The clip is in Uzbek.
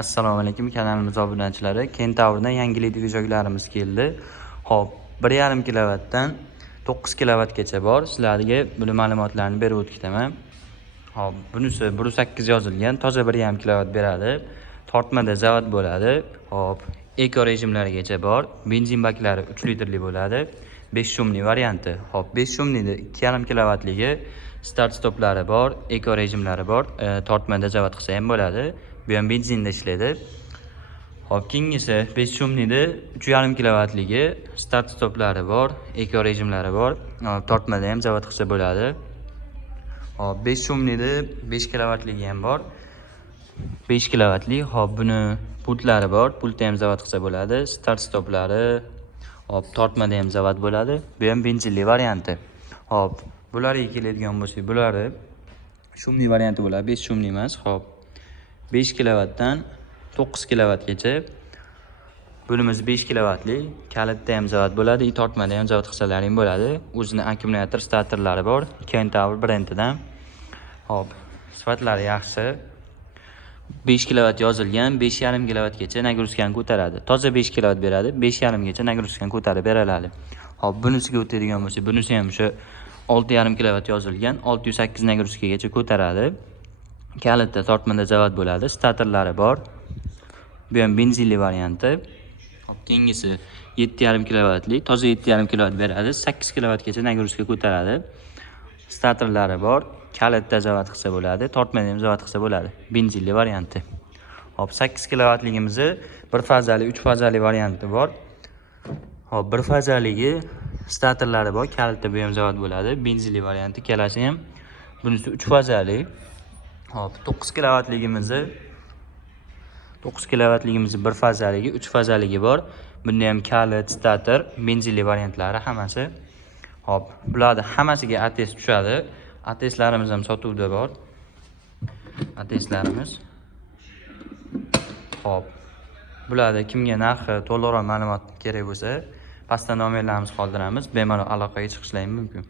Assalomu alaykum kanalimiz obunachilari. Kentavrdan yangilik dvijoklarimiz keldi. Xo'p, 1,5 kilovatdan 9 kilovatgacha bor. Sizlarga buni ma'lumotlarni berib o'tkaman. Xo'p, bunisi 1.8 yozilgan, toza 1,5 kilovat beradi. Tortmada zavod bo'ladi. Xo'p, eko rejimlarigacha bor. Benzin baklari 3 litrli bo'ladi. 5 shumli varianti. Xo'p, 5 shumlida 2,5 kilovatligi, start stoplari bor, eko rejimlari bor. Tortmada zavod qilsa ham bo'ladi. Bu ham benzinda ishlaydi. Hop, keyingisi 5 shumlida 3,5 kilovatligi, start stoplari bor, eko rejimlari bor. Tortmada ham zavod qilsa bo'ladi. Hop, 5 shumlida 5 kilovatligi ham bor. 5 kilovatli. Hop, buni pultlari bor, pultda ham zavod qilsa bo'ladi. Start stoplari, hop, tortmada ham zavod bo'ladi. Bu ham benzinli varianti. Hop, bularga keladigan bo'lsak, bulari shumli varianti bo'ladi, 5 shumli emas. Hop, 5 kilovatdan 9 kilovatgacha. Bunimiz 5 kilovatli, kalitda ham zavod bo'ladi, tortmada ham zavod qilsalaring bo'ladi. O'zining akkumulyator starterlari bor, Kentavr brendidan. Hop, sifatlari yaxshi. 5 kilovat yozilgan, 5,5 kilovatgacha nagruzkani ko'taradi. Toza 5 kilovat beradi, 5,5 gacha nagruzkani ko'tarib beradi. Hop, bunisiga o'tadigan bo'lsa, bunisi ham o'sha 6,5 kilovat yozilgan, 608 nagruzkagacha ko'taradi. Kalitda tortmada zavod bo'ladi, starterlari bor. Bu ham benzinli varianti. Hop, keyingisi 7,5 kilovatli, toza 7,5 kilovat beradi, 8 kilovatgacha nagruzka ko'taradi. Starterlari bor, kalitda zavod qilsa bo'ladi, tortmada ham zavod qilsa bo'ladi. Benzinli varianti. Hop, 8 kilovatligimizni bir fazali, 3 fazali varianti bor. Hop, bir fazaligi starterlari bor, kalitda bu ham zavod bo'ladi. Benzinli varianti kelasi ham. Bunisi 3 fazali. Hop, 9 kilovatligimizni bir fazaligi, 3 fazaligi bor. Bunda ham kalit, starter, benzinli variantlari hammasi. Hop, bularning hammasiga ATS tushadi. ATSlarimiz ham sotuvda bor. ATSlarimiz. Hop, bularda kimga narxi, to'liqroq ma'lumot kerak bo'lsa, pastda nomerlarimizni qoldiramiz. Bemalol aloqaga chiqishlaring mumkin.